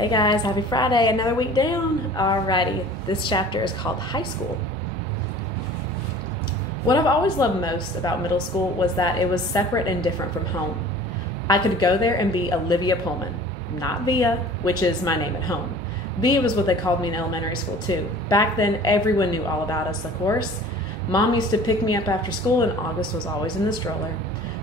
Hey guys, happy Friday, another week down. Alrighty, this chapter is called High School. What I've always loved most about middle school was that it was separate and different from home. I could go there and be Olivia Pullman, not Via, which is my name at home. Via was what they called me in elementary school too. Back then, everyone knew all about us, of course. Mom used to pick me up after school and August was always in the stroller.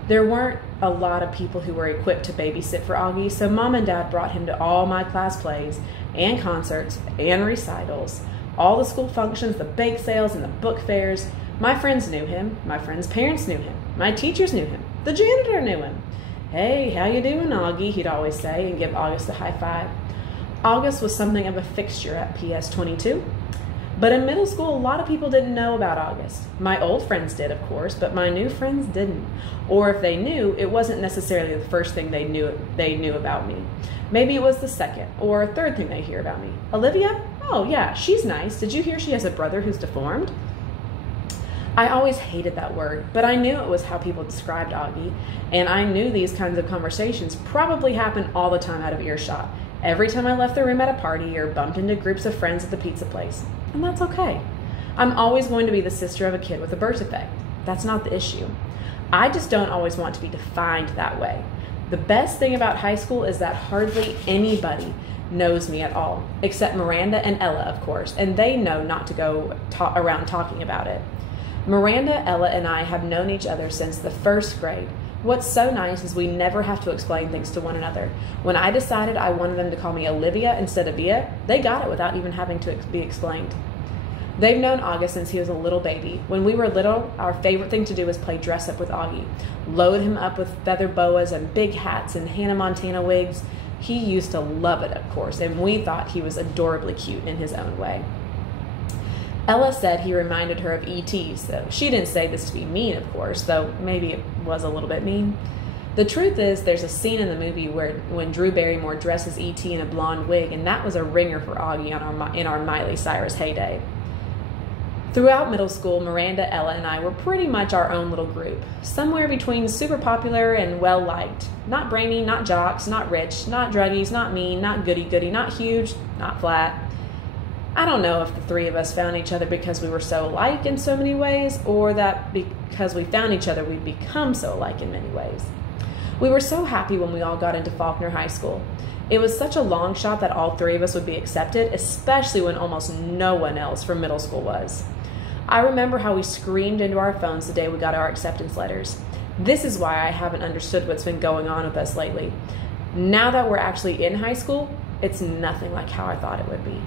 There weren't a lot of people who were equipped to babysit for Augie, so Mom and Dad brought him to all my class plays and concerts and recitals, all the school functions, the bake sales and the book fairs. My friends knew him, my friends' parents knew him, my teachers knew him, the janitor knew him. Hey, how you doing, Augie? He'd always say and give August a high five. August was something of a fixture at PS 22. But in middle school, a lot of people didn't know about August. My old friends did, of course, but my new friends didn't. Or if they knew, it wasn't necessarily the first thing they knew about me. Maybe it was the second or third thing they hear about me. Olivia? Oh yeah, she's nice. Did you hear she has a brother who's deformed? I always hated that word, but I knew it was how people described Augie, and I knew these kinds of conversations probably happened all the time out of earshot, every time I left the room at a party or bumped into groups of friends at the pizza place. And that's okay. I'm always going to be the sister of a kid with a birth defect. That's not the issue. I just don't always want to be defined that way. The best thing about high school is that hardly anybody knows me at all, except Miranda and Ella, of course, and they know not to go around talking about it. Miranda, Ella, and I have known each other since the first grade. What's so nice is we never have to explain things to one another. When I decided I wanted them to call me Olivia instead of Via, they got it without even having to be explained. They've known August since he was a little baby. When we were little, our favorite thing to do was play dress up with Augie. Load him up with feather boas and big hats and Hannah Montana wigs. He used to love it, of course, and we thought he was adorably cute in his own way. Ella said he reminded her of E.T., so she didn't say this to be mean, of course, though maybe it was a little bit mean. The truth is, there's a scene in the movie when Drew Barrymore dresses E.T. in a blonde wig, and that was a ringer for Augie in our Miley Cyrus heyday. Throughout middle school, Miranda, Ella, and I were pretty much our own little group, somewhere between super popular and well-liked. Not brainy, not jocks, not rich, not druggies, not mean, not goody-goody, not huge, not flat. I don't know if the three of us found each other because we were so alike in so many ways, or that because we found each other we'd become so alike in many ways. We were so happy when we all got into Faulkner High School. It was such a long shot that all three of us would be accepted, especially when almost no one else from middle school was. I remember how we screamed into our phones the day we got our acceptance letters. This is why I haven't understood what's been going on with us lately. Now that we're actually in high school, it's nothing like how I thought it would be.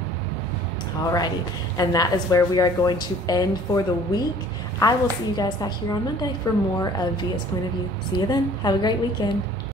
Alrighty, and that is where we are going to end for the week. I will see you guys back here on Monday for more of Via's Point of View. See you then. Have a great weekend.